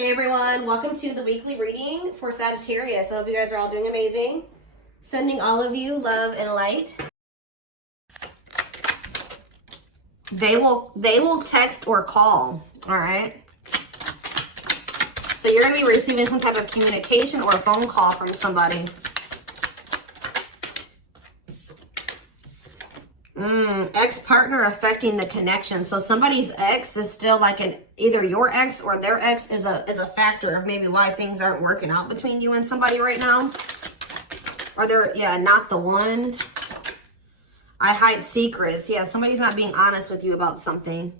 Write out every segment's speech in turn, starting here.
Hey everyone, welcome to the weekly reading for Sagittarius. I hope you guys are all doing amazing. Sending all of you love and light. They will text or call, all right? So you're going to be receiving some type of communication or a phone call from somebody. Ex-partner affecting the connection. So somebody's ex is still like either your ex or their ex is a factor of maybe why things aren't working out between you and somebody right now. Or they're, yeah, not the one. I hide secrets. Yeah, somebody's not being honest with you about something.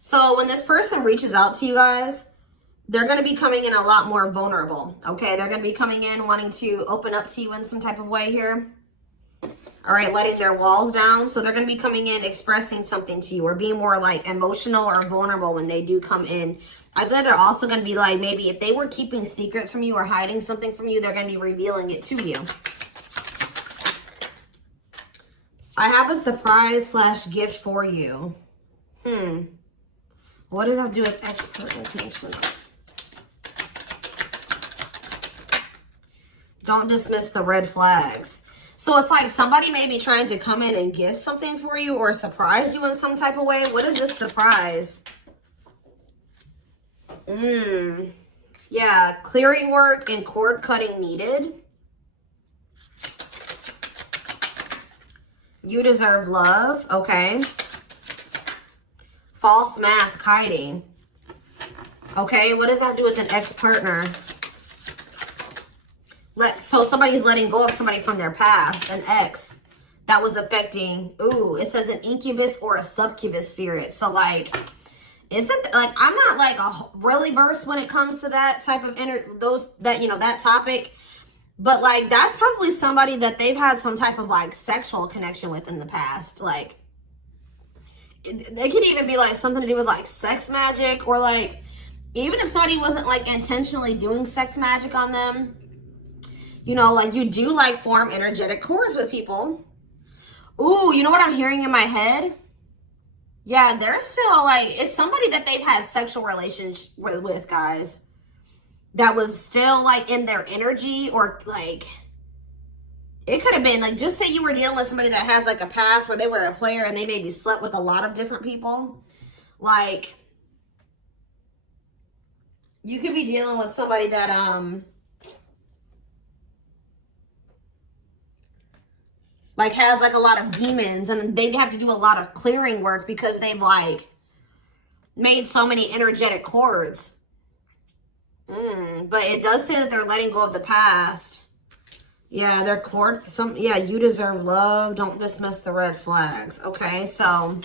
So when this person reaches out to you guys, they're going to be coming in a lot more vulnerable, okay? They're going to be coming in wanting to open up to you in some type of way here. All right, letting their walls down. So they're going to be coming in expressing something to you or being more like emotional or vulnerable when they do come in. I feel like they're also going to be like, maybe if they were keeping secrets from you or hiding something from you, they're going to be revealing it to you. I have a surprise / gift for you. What does that have to do with ex-partner connection? Don't dismiss the red flags. So it's like somebody may be trying to come in and gift something for you or surprise you in some type of way. What is this surprise? Yeah, clearing work and cord cutting needed. You deserve love. Okay. False mask hiding. Okay, what does that have to do with an ex-partner? So somebody's letting go of somebody from their past, an ex that was affecting. Ooh, it says an incubus or a succubus spirit. So like, isn't like, I'm not like really versed when it comes to that type of that topic, but like that's probably somebody that they've had some type of like sexual connection with in the past. Like, they could even be like something to do with like sex magic, or like even if somebody wasn't like intentionally doing sex magic on them, you know, like you do like form energetic cords with people. Ooh, you know what I'm hearing in my head? Yeah, they're still like, it's somebody that they've had sexual relations with, guys, that was still like in their energy, or like it could have been like, just say you were dealing with somebody that has like a past where they were a player and they maybe slept with a lot of different people. Like, you could be dealing with somebody that like has like a lot of demons, and they'd have to do a lot of clearing work because they've like made so many energetic cords. But it does say that they're letting go of the past. Yeah, their cord, yeah, you deserve love. Don't dismiss the red flags. Okay, so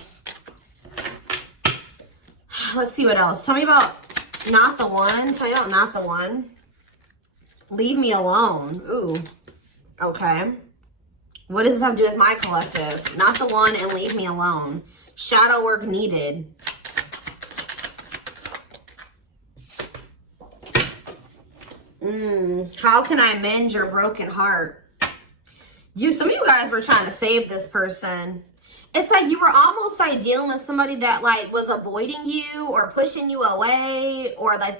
let's see what else. Tell me about not the one. Tell me about not the one. Leave me alone. Ooh, okay. What does this have to do with my collective? Not the one and leave me alone. Shadow work needed. How can I mend your broken heart? Some of you guys were trying to save this person. It's like you were almost like dealing with somebody that like was avoiding you or pushing you away, or like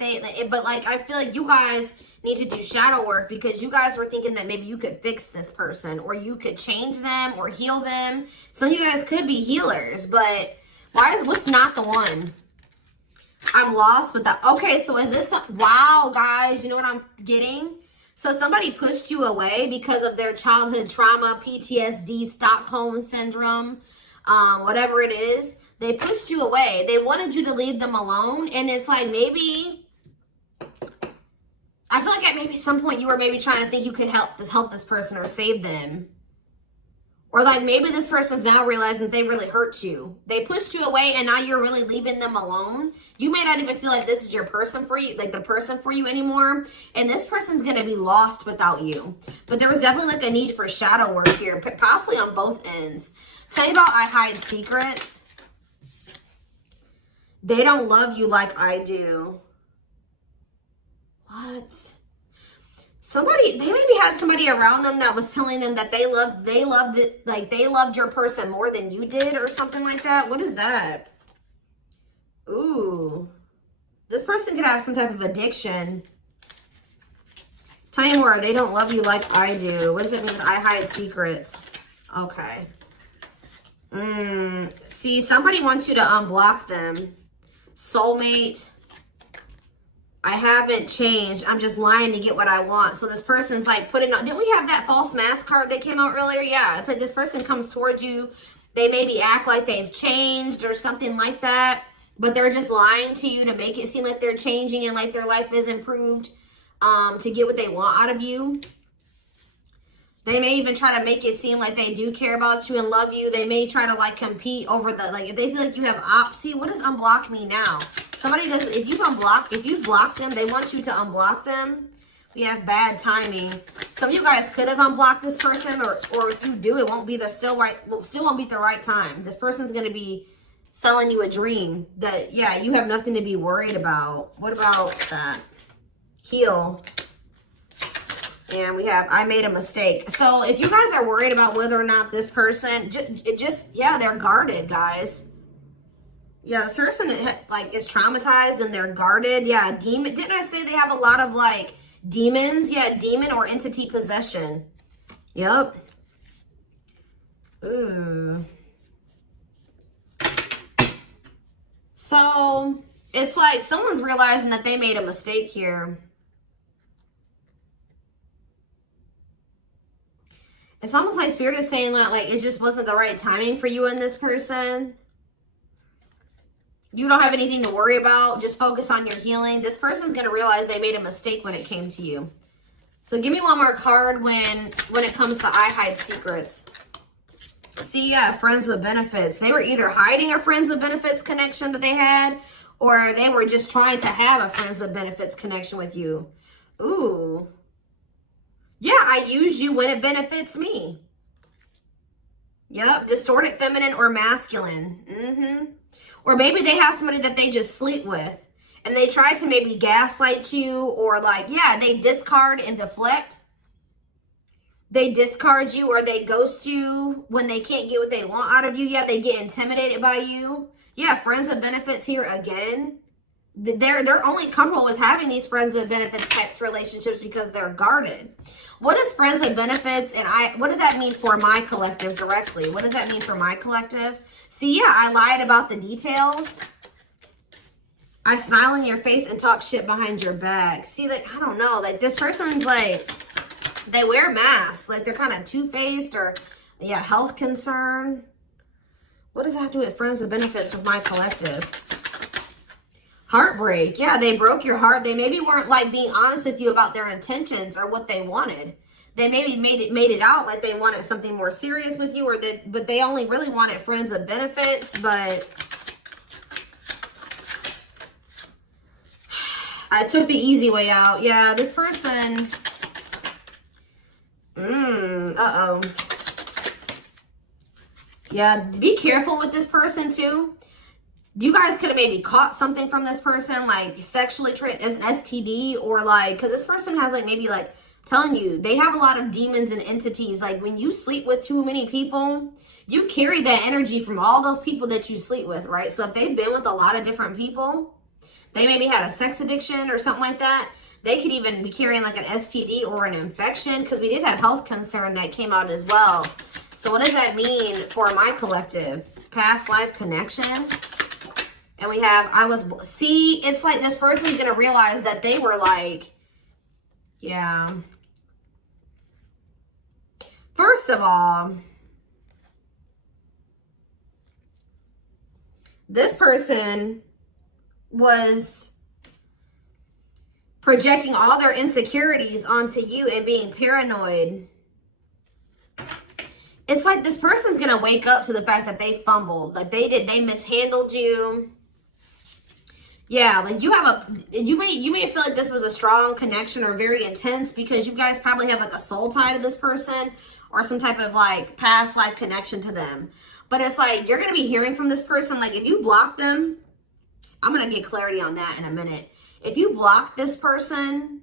but like I feel like you guys need to do shadow work because you guys were thinking that maybe you could fix this person or you could change them or heal them. Some of you guys could be healers, but what's not the one? I'm lost with that. Okay, so is this, wow, guys, you know what I'm getting? So somebody pushed you away because of their childhood trauma, PTSD, Stockholm syndrome, whatever it is. They pushed you away. They wanted you to leave them alone. And it's like, maybe, I feel like at maybe some point you were maybe trying to think you could help this person or save them. Or like maybe this person's now realizing that they really hurt you. They pushed you away and now you're really leaving them alone. You may not even feel like this is your person for you, like the person for you anymore. And this person's going to be lost without you. But there was definitely like a need for shadow work here, possibly on both ends. Tell me about I hide secrets. They don't love you like I do. What? Somebody, they maybe had somebody around them that was telling them that they loved it, like they loved your person more than you did or something like that. What is that? Ooh. This person could have some type of addiction. Tell me more. They don't love you like I do. What does it mean? I hide secrets. Okay. See, somebody wants you to unblock them. Soulmate. I haven't changed. I'm just lying to get what I want. So this person's like putting on, didn't we have that false mask card that came out earlier? Yeah, it's like this person comes towards you. They maybe act like they've changed or something like that, but they're just lying to you to make it seem like they're changing and like their life is improved, to get what they want out of you. They may even try to make it seem like they do care about you and love you. They may try to like compete over the, like if they feel like you have see, what does unblock me now? Somebody does, if you've blocked them, they want you to unblock them. We have bad timing. Some of you guys could have unblocked this person, or if you do, it won't be still won't be the right time. This person's gonna be selling you a dream that, yeah, you have nothing to be worried about. What about that? Heal. And we have, I made a mistake. So if you guys are worried about whether or not this person, yeah, they're guarded, guys. Yeah, this person like is traumatized and they're guarded. Yeah, demon. Didn't I say they have a lot of like demons? Yeah, demon or entity possession. Yep. Ooh. So it's like someone's realizing that they made a mistake here. It's almost like Spirit is saying that like it just wasn't the right timing for you and this person. You don't have anything to worry about. Just focus on your healing. This person's going to realize they made a mistake when it came to you. So give me one more card when it comes to I hide secrets. See, yeah, friends with benefits. They were either hiding a friends with benefits connection that they had, or they were just trying to have a friends with benefits connection with you. Ooh. Yeah, I use you when it benefits me. Yep, distorted feminine or masculine. Or maybe they have somebody that they just sleep with and they try to maybe gaslight you, or like, yeah, they discard and deflect. They discard you or they ghost you when they can't get what they want out of you. Yeah, they get intimidated by you. Yeah, friends with benefits here again. They're only comfortable with having these friends with benefits types relationships because they're guarded. What is friends with benefits, and what does that mean for my collective directly? What does that mean for my collective? See, yeah, I lied about the details. I smile in your face and talk shit behind your back. See, like, I don't know, like this person's like, they wear masks, like they're kind of two-faced, or yeah, health concern. What does that have to do with friends with benefits with my collective? Heartbreak. Yeah, they broke your heart. They maybe weren't like being honest with you about their intentions or what they wanted. They maybe made it out like they wanted something more serious with you, but they only really wanted friends with benefits. But I took the easy way out. Yeah, this person. Uh-oh. Yeah, be careful with this person too. You guys could have maybe caught something from this person, like sexually as an STD, or like, because this person has like maybe like telling you they have a lot of demons and entities. Like when you sleep with too many people, you carry that energy from all those people that you sleep with, right? So if they've been with a lot of different people, they maybe had a sex addiction or something like that. They could even be carrying like an STD or an infection, because we did have health concern that came out as well. So what does that mean for my collective? Past life connection. And we have, see, it's like this person's going to realize that they were like, yeah. First of all, this person was projecting all their insecurities onto you and being paranoid. It's like this person's going to wake up to the fact that they fumbled. Like they mishandled you. Yeah, like you may feel like this was a strong connection or very intense because you guys probably have like a soul tie to this person or some type of like past life connection to them. But it's like you're going to be hearing from this person. Like if you block them, I'm going to get clarity on that in a minute. If you block this person,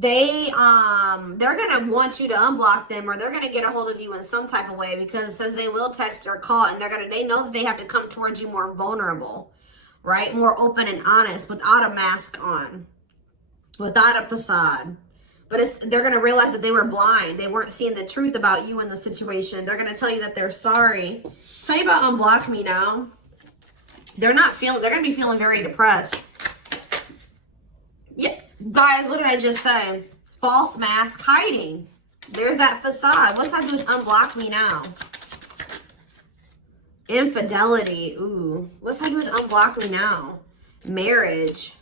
they're gonna want you to unblock them, or they're gonna get a hold of you in some type of way, because it says they will text or call, and they know that they have to come towards you more vulnerable, right? More open and honest, without a mask on, without a facade. But they're gonna realize that they were blind. They weren't seeing the truth about you in the situation. They're gonna tell you that they're sorry. Tell you about unblock me now. They're gonna be feeling very depressed. Yeah, guys, what did I just say? False mask hiding. There's that facade. What's that do with unblock me now? Infidelity. Ooh. What's that do with unblock me now? Marriage.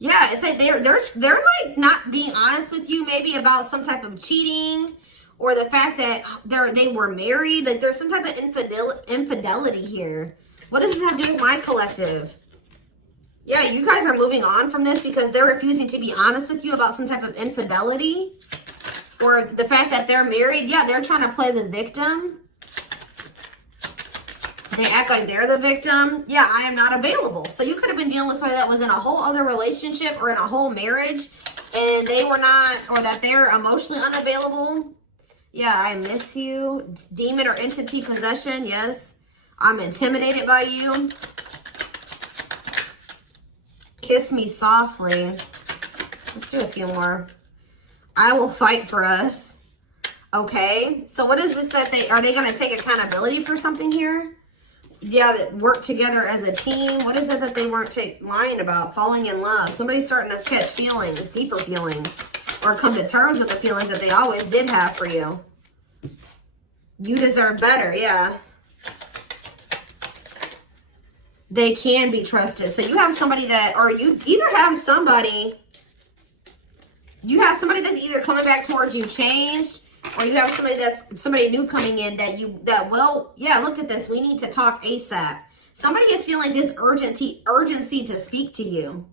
Yeah, it's like they're like not being honest with you, maybe about some type of cheating, or the fact that they were married. Like there's some type of infidelity here. What does this have to do with my collective? Yeah, you guys are moving on from this because they're refusing to be honest with you about some type of infidelity, or the fact that they're married. Yeah, they're trying to play the victim. They act like they're the victim. Yeah, I am not available. So you could have been dealing with somebody that was in a whole other relationship or in a whole marriage, and they were not, or that they're emotionally unavailable. Yeah, I miss you. Demon or entity possession. Yes, I'm intimidated by you. Kiss me softly. Let's do a few more. I will fight for us. Okay, so what is this that are they going to take accountability for something here? Yeah, that work together as a team. What is it that they weren't lying about? Falling in love. Somebody's starting to catch feelings, deeper feelings, or come to terms with the feelings that they always did have for you. You deserve better, yeah. They can be trusted. So you have somebody that, or you either have somebody, that's either coming back towards you changed, or you have somebody new coming in that will, yeah, look at this. We need to talk ASAP. Somebody is feeling this urgency to speak to you.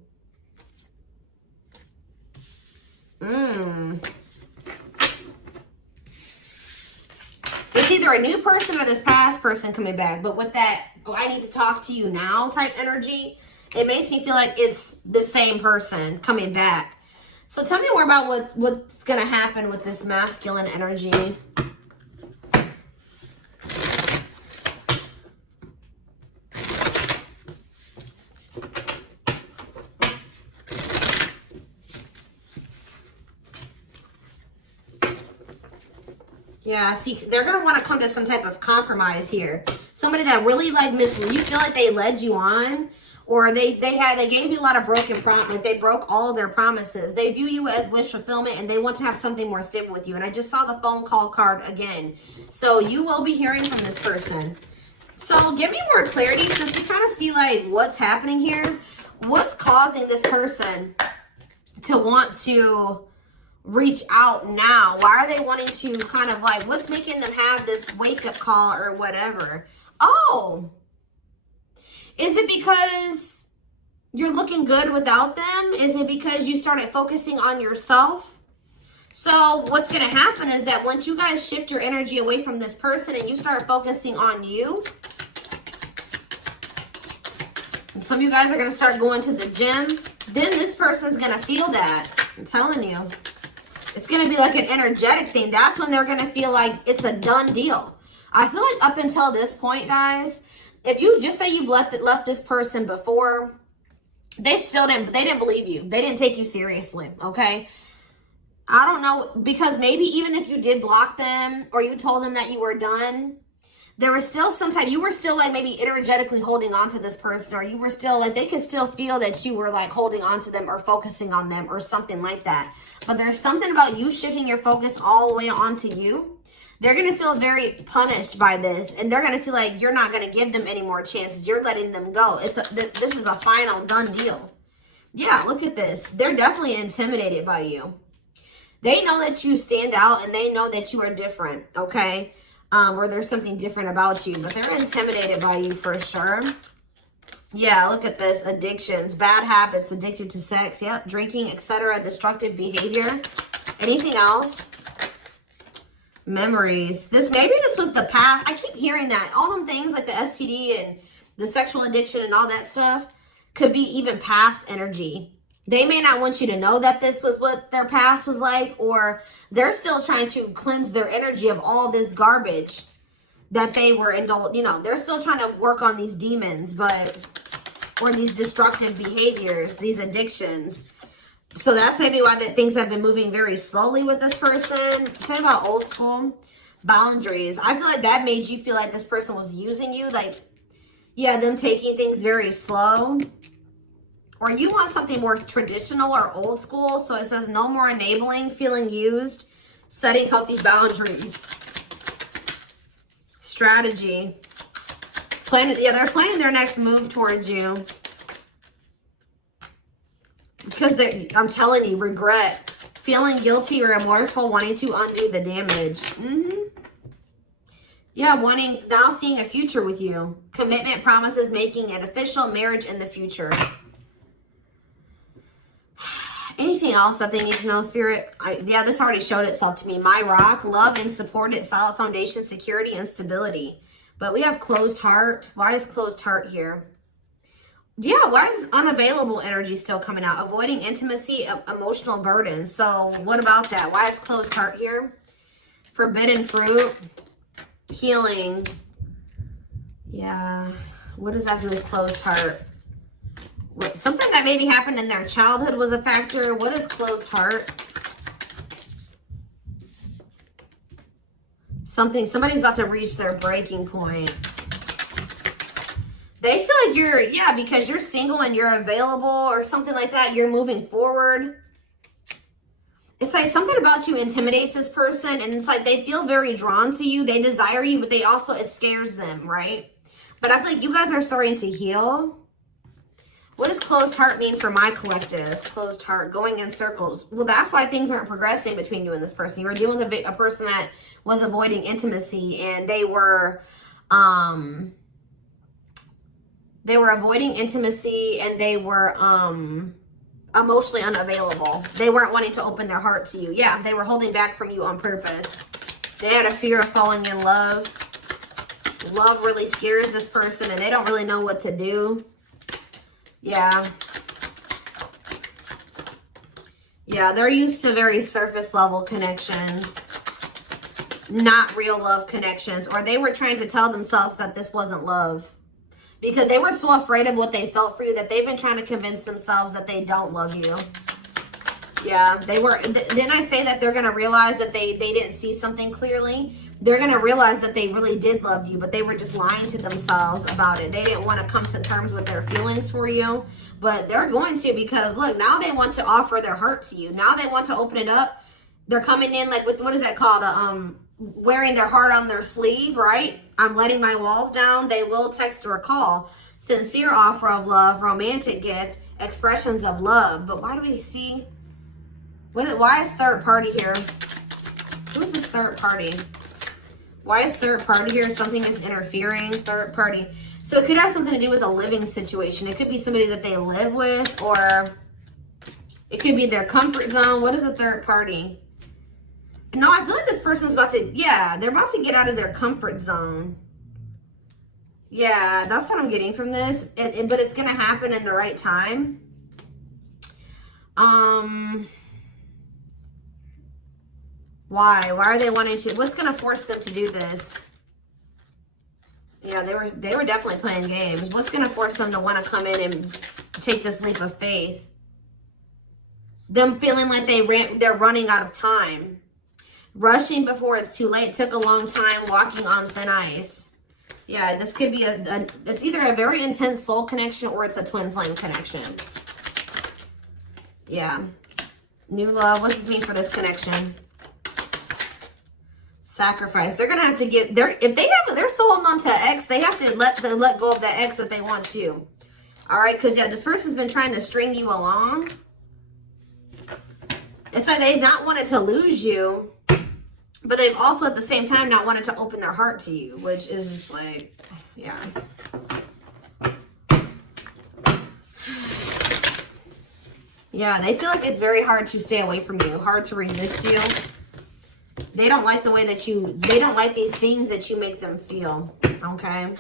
It's either a new person or this past person coming back. But with that, oh, I need to talk to you now type energy, it makes me feel like it's the same person coming back. So tell me more about what's going to happen with this masculine energy. Yeah, see, they're going to want to come to some type of compromise here. Somebody that really like misled you, feel like they led you on, or they gave you a lot of broken promises. They broke all of their promises. They view you as wish fulfillment, and they want to have something more stable with you. And I just saw the phone call card again. So you will be hearing from this person. So give me more clarity, since we kind of see like what's happening here. What's causing this person to want to reach out now? Why are they wanting to kind of like, what's making them have this wake-up call or whatever? Oh, is it because you're looking good without them? Is it because you started focusing on yourself? So what's going to happen is that once you guys shift your energy away from this person and you start focusing on you, and some of you guys are going to start going to the gym, then this person's going to feel that. I'm telling you. It's going to be like an energetic thing. That's when they're going to feel like it's a done deal. I feel like up until this point, guys, if you just say you've left this person before, they didn't believe you. They didn't take you seriously, okay? I don't know, because maybe even if you did block them or you told them that you were done, there was still you were still like maybe energetically holding on to this person, or you were still like, they could still feel that you were like holding on to them or focusing on them or something like that. But there's something about you shifting your focus all the way onto you. They're going to feel very punished by this, and they're going to feel like you're not going to give them any more chances. You're letting them go. This is a final done deal. Yeah, look at this. They're definitely intimidated by you. They know that you stand out, and they know that you are different, okay? Or there's something different about you, but they're intimidated by you for sure. Yeah, look at this. Addictions, bad habits, addicted to sex, yep, drinking, etc., destructive behavior. Anything else? Memories. Maybe this was the past. I keep hearing that. All them things like the STD and the sexual addiction and all that stuff could be even past energy. They may not want you to know that this was what their past was like, or they're still trying to cleanse their energy of all this garbage that they were indulged. You know, they're still trying to work on these demons, but, or these destructive behaviors, these addictions. So that's maybe why that things have been moving very slowly with this person. Talking about old school boundaries. I feel like that made you feel like this person was using you. Like, yeah, them taking things very slow. Or you want something more traditional or old school. So it says no more enabling, feeling used, setting healthy boundaries. Strategy. Yeah, they're planning their next move towards you. Because I'm telling you, regret. Feeling guilty or remorseful, wanting to undo the damage. Yeah, now seeing a future with you. Commitment, promises, making an official marriage in the future. Anything else that they need to know, Spirit? Yeah, this already showed itself to me. My rock, love and supported, solid foundation, security, and stability. But we have closed heart. Why is closed heart here? Yeah, why is unavailable energy still coming out? Avoiding intimacy, emotional burden. So what about that? Why is closed heart here? Forbidden fruit, healing. Yeah, what does that do with closed heart? Something that maybe happened in their childhood was a factor. What is closed heart? Somebody's about to reach their breaking point. They feel like you're, yeah, because you're single and you're available or something like that. You're moving forward. It's like something about you intimidates this person. And it's like they feel very drawn to you. They desire you, but they also, it scares them, right? But I feel like you guys are starting to heal. What does closed heart mean for my collective? Closed heart, going in circles. Well, that's why things weren't progressing between you and this person. You were dealing with a person that was avoiding intimacy, and they were avoiding intimacy, and they were emotionally unavailable. They weren't wanting to open their heart to you. Yeah, they were holding back from you on purpose. They had a fear of falling in love. Love really scares this person, and they don't really know what to do. Yeah. Yeah, they're used to very surface level connections, not real love connections. Or they were trying to tell themselves that this wasn't love because they were so afraid of what they felt for you that they've been trying to convince themselves that they don't love you. Yeah, they were. Didn't I say that they're going to realize that they didn't see something clearly? They're going to realize that they really did love you, but they were just lying to themselves about it. They didn't want to come to terms with their feelings for you, but they're going to, because look, now they want to offer their heart to you. Now they want to open it up. They're coming in like with, what is that called? Wearing their heart on their sleeve, right? I'm letting my walls down. They will text or call. Sincere offer of love, romantic gift, expressions of love. But why do we see... Why is third party here? Who's this third party? Why is third party here? Something is interfering. Third party. So it could have something to do with a living situation. It could be somebody that they live with, or it could be their comfort zone. What is a third party? No, I feel like this person's about to, yeah, they're about to get out of their comfort zone. Yeah, that's what I'm getting from this. But it's going to happen in the right time. Why are they wanting to, what's going to force them to do this? Yeah, they were definitely playing games. What's going to force them to want to come in and take this leap of faith? Them feeling like they're running out of time. Rushing before it's too late. Took a long time, walking on thin ice. Yeah, this could be it's either a very intense soul connection or it's a twin flame connection. Yeah. New love. What does this mean for this connection? Sacrifice. They're gonna have to give. If they're still holding on to an ex, they have to let go of that ex if they want to. All right, because yeah, this person's been trying to string you along. It's like they've not wanted to lose you, but they've also at the same time not wanted to open their heart to you, which is just like, yeah. Yeah, they feel like it's very hard to stay away from you, hard to resist you. They don't like the way that they don't like these things that you make them feel, okay?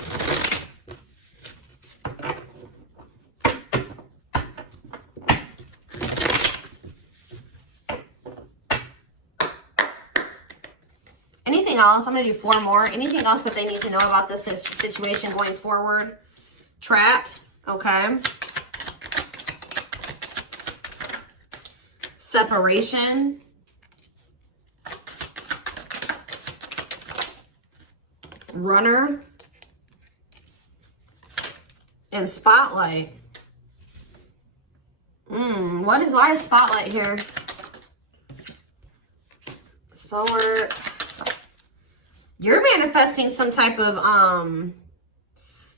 anything else? I'm going to do 4 more. Anything else that they need to know about this situation going forward? Trapped. Okay. Separation. Runner. And spotlight. Why is spotlight here? Forward. You're manifesting some type of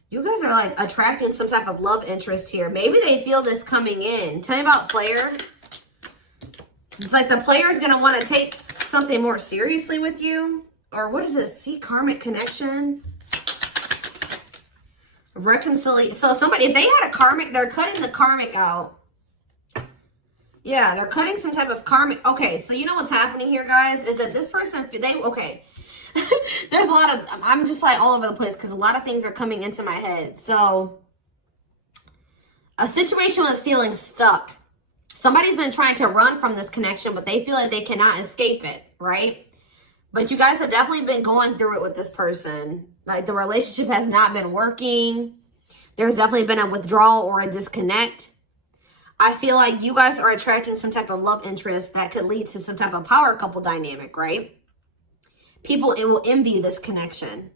you guys are like attracting some type of love interest here. Maybe they feel this coming in. Tell me about player. It's like the player is going to want to take something more seriously with you. Or what is this? See, karmic connection. Reconciliation. So somebody, if they had a karmic, they're cutting the karmic out. Yeah, they're cutting some type of karmic. Okay, so you know what's happening here, guys, is that this person, okay. There's a lot of, I'm just like all over the place because a lot of things are coming into my head. So, a situation was feeling stuck. Somebody's been trying to run from this connection, but they feel like they cannot escape it, right? But you guys have definitely been going through it with this person. Like, the relationship has not been working. There's definitely been a withdrawal or a disconnect. I feel like you guys are attracting some type of love interest that could lead to some type of power couple dynamic, right? People will envy this connection.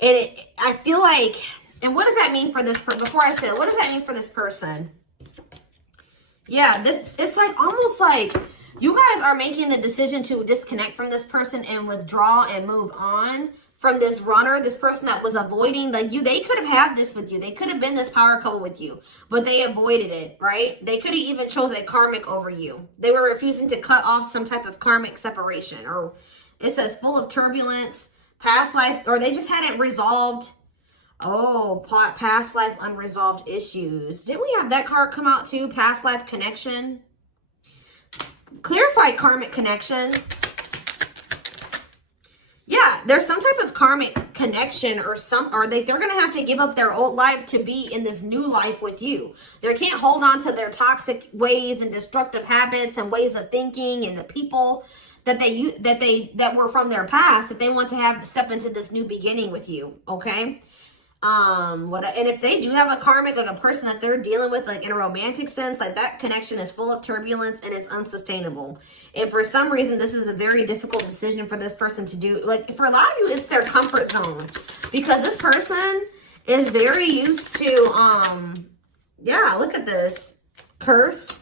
And I feel like, and what does that mean for this person? Before I say it, what does that mean for this person? Yeah, it's like almost like you guys are making the decision to disconnect from this person and withdraw and move on from this runner, this person that was avoiding they could have had this with you. They could have been this power couple with you, but they avoided it, right? They could have even chose a karmic over you. They were refusing to cut off some type of karmic separation, or it says full of turbulence, past life, or they just hadn't resolved. Oh, past life unresolved issues. Didn't we have that card come out too? Past life connection. Clarified karmic connection. Yeah, there's some type of karmic connection or they're going to have to give up their old life to be in this new life with you. They can't hold on to their toxic ways and destructive habits and ways of thinking and the people that were from their past that they want to step into this new beginning with you, okay? And if they do have a karmic, like a person that they're dealing with, like in a romantic sense, like that connection is full of turbulence and it's unsustainable. And for some reason, this is a very difficult decision for this person to do. Like for a lot of you, it's their comfort zone because this person is very used to, yeah, look at this. Cursed.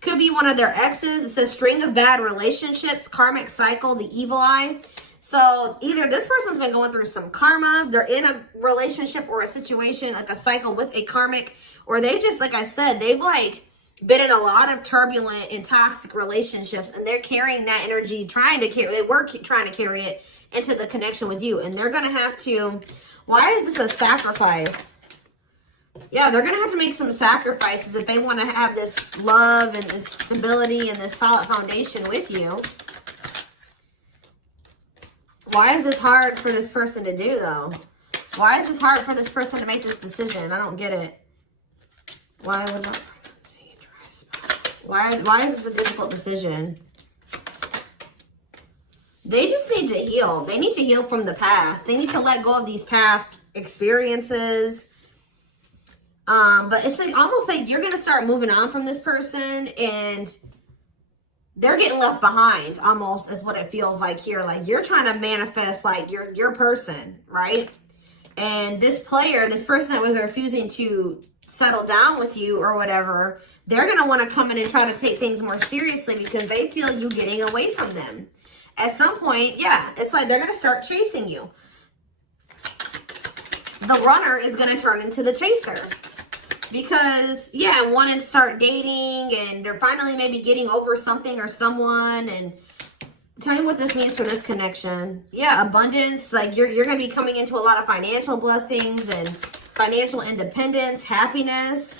Could be one of their exes. It says string of bad relationships, karmic cycle, the evil eye. So either this person's been going through some karma, they're in a relationship or a situation, like a cycle with a karmic, or they just, like I said, they've like been in a lot of turbulent and toxic relationships, and they're carrying that energy, trying to carry it into the connection with you. And they're going to have to, why is this a sacrifice? Yeah, they're going to have to make some sacrifices if they want to have this love and this stability and this solid foundation with you. Why is this hard for this person to do, though? Why is this hard for this person to make this decision? I don't get it. Why would not... Why is this a difficult decision? They just need to heal. They need to heal from the past. They need to let go of these past experiences. But it's like almost like you're going to start moving on from this person and they're getting left behind, almost is what it feels like here. Like you're trying to manifest like your person, right? And this person that was refusing to settle down with you or whatever, they're going to want to come in and try to take things more seriously because they feel you getting away from them. At some point, yeah, it's like they're going to start chasing you. The runner is going to turn into the chaser. Because, yeah, wanting to start dating and they're finally maybe getting over something or someone. And tell me what this means for this connection. Yeah, abundance. Like you're going to be coming into a lot of financial blessings and financial independence, happiness.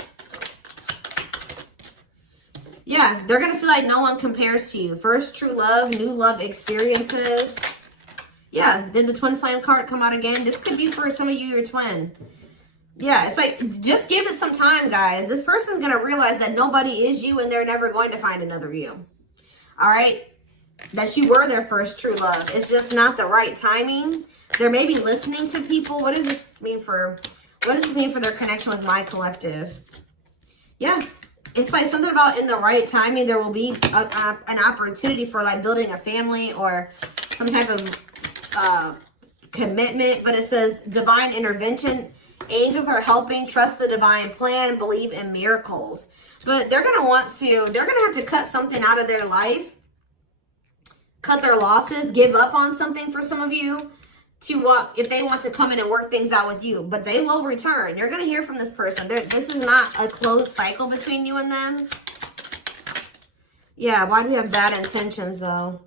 Yeah, they're going to feel like no one compares to you. First true love, new love experiences. Yeah, then the twin flame card come out again. This could be for some of you, your twin. Yeah, it's like, just give it some time, guys. This person's going to realize that nobody is you and they're never going to find another you. All right? that you were their first true love. It's just not the right timing. They're maybe listening to people. What does this mean for their connection with my collective? Yeah. It's like something about in the right timing, there will be an opportunity for like building a family or some type of commitment. But it says divine intervention. Angels are helping. Trust the divine plan. Believe in miracles. But they're going to have to cut something out of their life. Cut their losses. Give up on something for some of you. If they want to come in and work things out with you. But they will return. You're going to hear from this person. This is not a closed cycle between you and them. Yeah, why do we have bad intentions, though?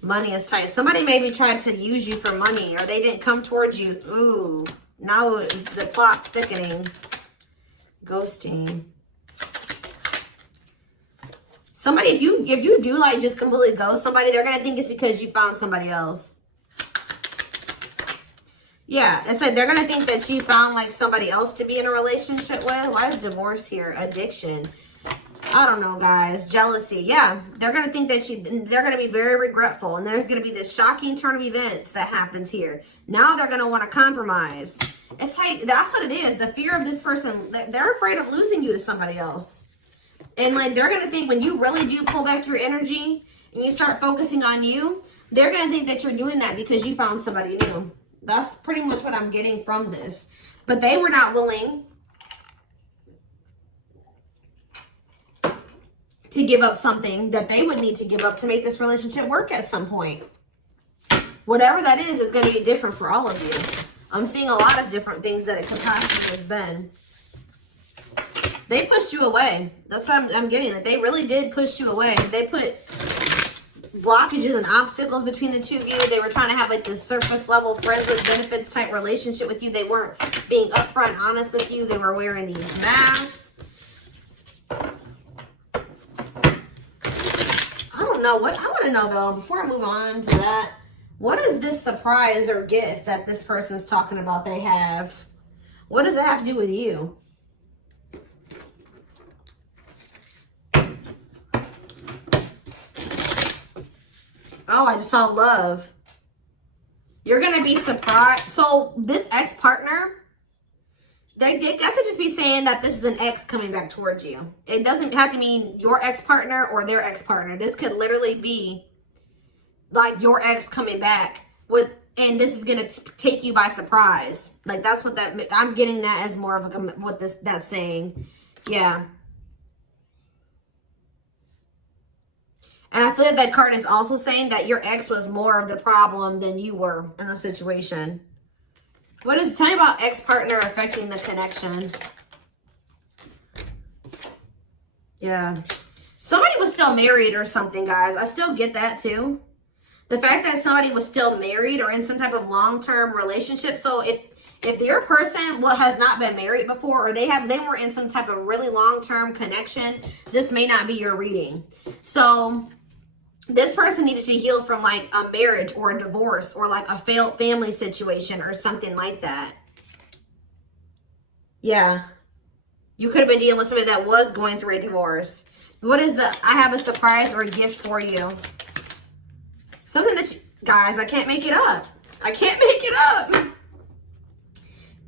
Money is tight. Somebody maybe tried to use you for money, or they didn't come towards you. Ooh, now the plot's thickening. Ghosting. Somebody, if you do like just completely ghost somebody, they're going to think it's because you found somebody else. Yeah, it said they're going to think that you found like somebody else to be in a relationship with. Why is divorce here? Addiction. I don't know, guys. Jealousy. Yeah, they're going to think that they're going to be very regretful. And there's going to be this shocking turn of events that happens here. Now they're going to want to compromise. It's like, that's what it is. The fear of this person, they're afraid of losing you to somebody else. And like, they're going to think when you really do pull back your energy and you start focusing on you, they're going to think that you're doing that because you found somebody new. That's pretty much what I'm getting from this. But they were not willing to give up something that they would need to give up to make this relationship work at some point. Whatever that is going to be different for all of you. I'm seeing a lot of different things that it could possibly have been. They pushed you away. That's what I'm getting. That they really did push you away. They put blockages and obstacles between the two of you. They were trying to have like this surface level friends with benefits type relationship with you. They weren't being upfront honest with you. They were wearing these masks. I don't know what I want to know though, before I move on to that, what is this surprise or gift that this person's talking about they have? What does it have to do with you? Oh, I just saw love. You're going to be surprised. So this ex-partner, they could just be saying that this is an ex coming back towards you. It doesn't have to mean your ex-partner or their ex-partner. This could literally be like your ex coming back and this is going to take you by surprise. Like that's what I'm getting that as more of what that's saying. Yeah. And I feel like that card is also saying that your ex was more of the problem than you were in the situation. Tell me about ex-partner affecting the connection. Yeah. Somebody was still married or something, guys. I still get that too. The fact that somebody was still married or in some type of long-term relationship. So if your person has not been married before, or they were in some type of really long-term connection, this may not be your reading. So this person needed to heal from like a marriage or a divorce or like a failed family situation or something like that. Yeah. You could have been dealing with somebody that was going through a divorce. What is I have a surprise or a gift for you. Something that guys, I can't make it up. I can't make it up.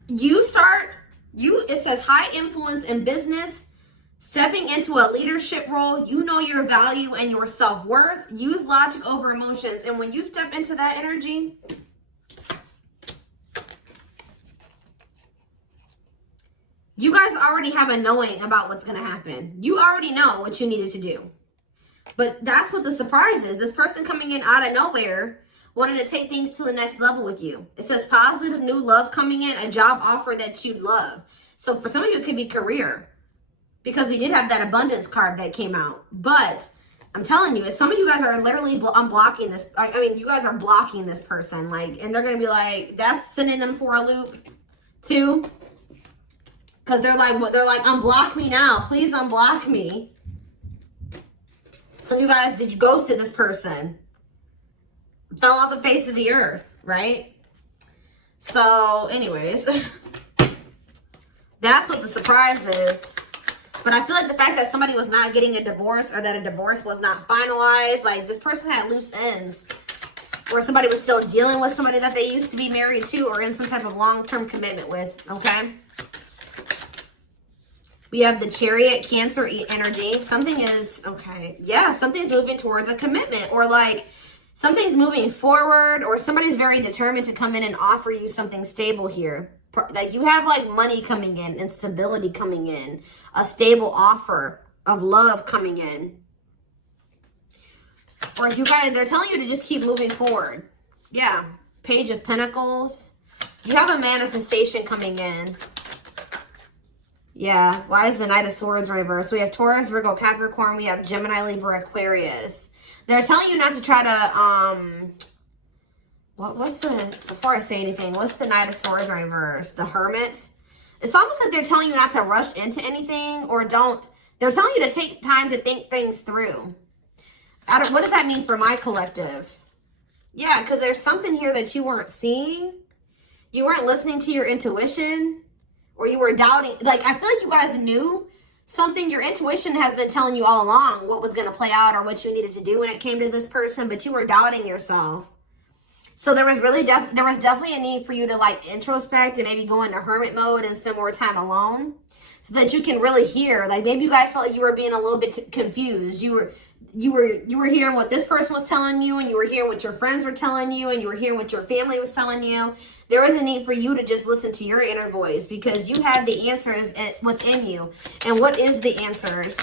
It says high influence in business. Stepping into a leadership role, you know your value and your self-worth. Use logic over emotions. And when you step into that energy, you guys already have a knowing about what's going to happen. You already know what you needed to do. But that's what the surprise is. This person coming in out of nowhere wanted to take things to the next level with you. It says positive new love coming in, a job offer that you'd love. So for some of you, it could be career. Because we did have that abundance card that came out. But I'm telling you, some of you guys are literally unblocking this. I mean, you guys are blocking this person. And they're going to be like, that's sending them for a loop too. Because they're like, unblock me now. Please unblock me. Some of you guys, did you ghosted this person? Fell off the face of the earth, right? So anyways, that's what the surprise is. But I feel like the fact that somebody was not getting a divorce or that a divorce was not finalized, like this person had loose ends. Or somebody was still dealing with somebody that they used to be married to or in some type of long-term commitment with, okay? We have the Chariot, Cancer energy. Something is, okay, yeah, something's moving towards a commitment, or like something's moving forward, or somebody's very determined to come in and offer you something stable here. Like you have like money coming in and stability coming in, a stable offer of love coming in. Or you guys, they're telling you to just keep moving forward. Yeah, Page of Pentacles. You have a manifestation coming in. Yeah, why is the Knight of Swords reversed? We have Taurus, Virgo, Capricorn. We have Gemini, Libra, Aquarius. They're telling you not to try to, before I say anything, what's the Knight of Swords reversed? The Hermit. It's almost like they're telling you not to rush into anything, or they're telling you to take time to think things through. What does that mean for my collective? Yeah, because there's something here that you weren't seeing. You weren't listening to your intuition, or you were doubting. Like, I feel like you guys knew something. Your intuition has been telling you all along what was going to play out or what you needed to do when it came to this person, but you were doubting yourself. So there was really there was definitely a need for you to like introspect and maybe go into hermit mode and spend more time alone so that you can really hear. Like maybe you guys felt like you were being a little bit confused. You were hearing what this person was telling you, and you were hearing what your friends were telling you, and you were hearing what your family was telling you. There is a need for you to just listen to your inner voice, because you have the answers within you. And what is the answers?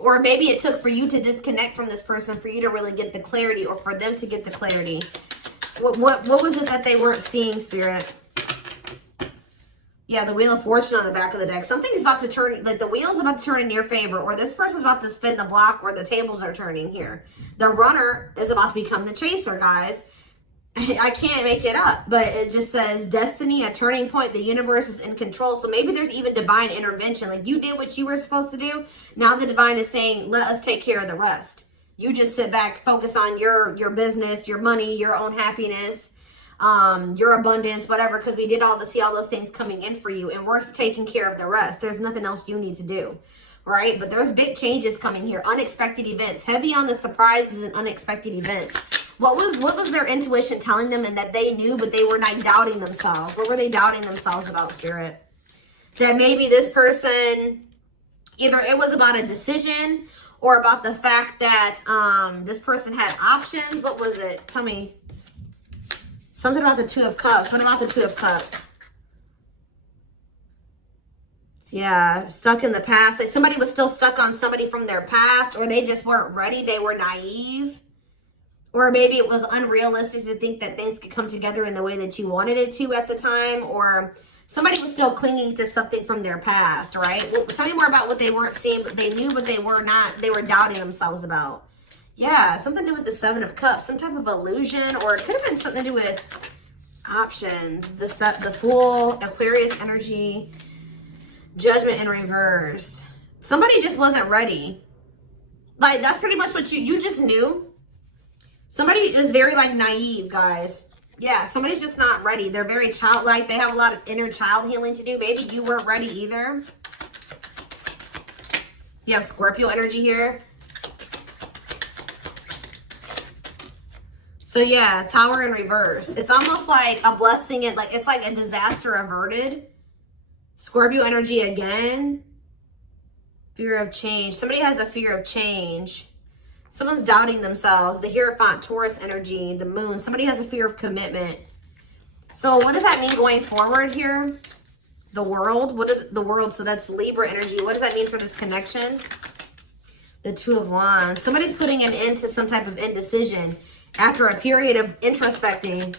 Or maybe it took for you to disconnect from this person for you to really get the clarity, or for them to get the clarity. What was it that they weren't seeing, Spirit? Yeah, the Wheel of Fortune on the back of the deck. Something's about to turn, like the wheel's about to turn in your favor, or this person's about to spin the block, or the tables are turning here. The runner is about to become the chaser, guys. I can't make it up, but it just says destiny, a turning point. The universe is in control. So maybe there's even divine intervention. Like you did what you were supposed to do. Now the divine is saying, let us take care of the rest. You just sit back, focus on your business, your money, your own happiness, your abundance, whatever, because we did see all those things coming in for you, and we're taking care of the rest. There's nothing else you need to do, right? But there's big changes coming here, unexpected events, heavy on the surprises and unexpected events. What was their intuition telling them, and that they knew, but they were not doubting themselves? What were they doubting themselves about, Spirit? That maybe this person, either it was about a decision or about the fact that this person had options. What was it? Tell me. Something about the Two of Cups. What about the Two of Cups? Yeah, stuck in the past. Like somebody was still stuck on somebody from their past, or they just weren't ready. They were naive. Or maybe it was unrealistic to think that things could come together in the way that you wanted it to at the time. Or somebody was still clinging to something from their past, right? Well, tell me more about what they weren't seeing, but they knew, but they were not. They were doubting themselves about. Yeah, something to do with the Seven of Cups, some type of illusion, or it could have been something to do with options. The Fool, Aquarius energy, Judgment in reverse. Somebody just wasn't ready. Like, that's pretty much what you just knew. Somebody is very, like, naive, guys. Yeah, somebody's just not ready. They're very childlike. They have a lot of inner child healing to do. Maybe you weren't ready either. You have Scorpio energy here. So yeah, Tower in reverse. It's almost like a blessing. It's like a disaster averted. Scorpio energy again. Fear of change. Somebody has a fear of change. Someone's doubting themselves. The Hierophant, Taurus energy, the Moon. Somebody has a fear of commitment. So what does that mean going forward here? The World. What is the World? So that's Libra energy. What does that mean for this connection? The Two of Wands. Somebody's putting an end to some type of indecision after a period of introspecting.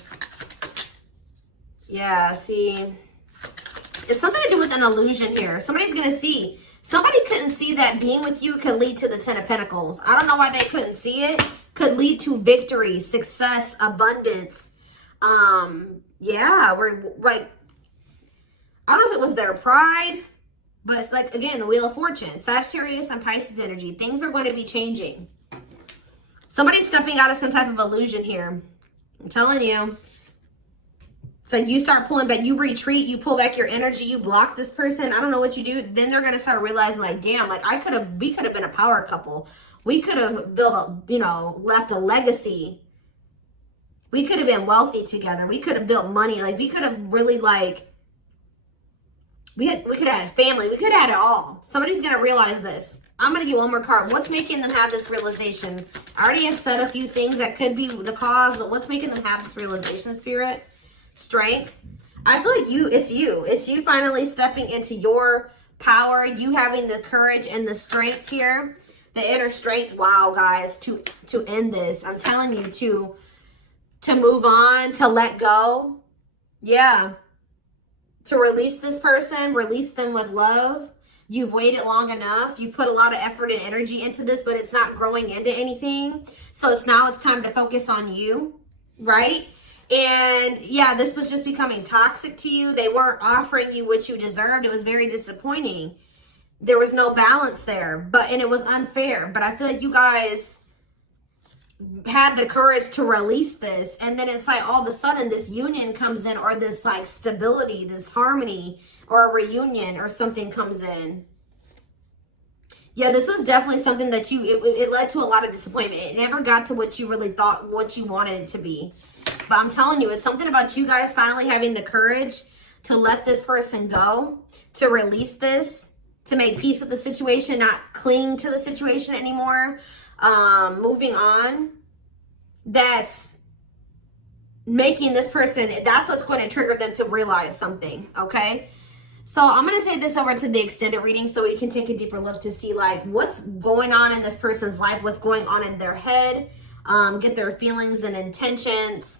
Yeah, see. It's something to do with an illusion here. Somebody's going to see. Somebody couldn't see that being with you could lead to the Ten of Pentacles. I don't know why they couldn't see it. Could lead to victory, success, abundance. Yeah, we're like, I don't know if it was their pride, but it's like, again, the Wheel of Fortune. Sagittarius and Pisces energy. Things are going to be changing. Somebody's stepping out of some type of illusion here. I'm telling you. So you start pulling back, you retreat, you pull back your energy, you block this person. I don't know what you do. Then they're going to start realizing like, damn, like we could have been a power couple. We could have built a, you know, left a legacy. We could have been wealthy together. We could have built money. Like we could have really like, we could have had a family. We could have had it all. Somebody's going to realize this. I'm going to get one more card. What's making them have this realization? I already have said a few things that could be the cause, but what's making them have this realization, Spirit? Strength. I feel like it's you finally stepping into your power, you having the courage and the strength here, the inner strength. Wow, guys, to end this. I'm telling you, to move on, to let go. Yeah. To release this person, release them with love. You've waited long enough. You've put a lot of effort and energy into this, but it's not growing into anything. So it's time to focus on you, right? And yeah, this was just becoming toxic to you. They weren't offering you what you deserved. It was very disappointing. There was no balance there, and it was unfair. But I feel like you guys had the courage to release this. And then it's like all of a sudden this union comes in, or this like stability, this harmony, or a reunion or something comes in. Yeah, this was definitely something that it led to a lot of disappointment. It never got to what you really thought, what you wanted it to be. But I'm telling you, it's something about you guys finally having the courage to let this person go, to release this, to make peace with the situation, not cling to the situation anymore, moving on. That's making this person, that's what's going to trigger them to realize something, okay? So I'm going to take this over to the extended reading so we can take a deeper look to see like what's going on in this person's life, what's going on in their head, get their feelings and intentions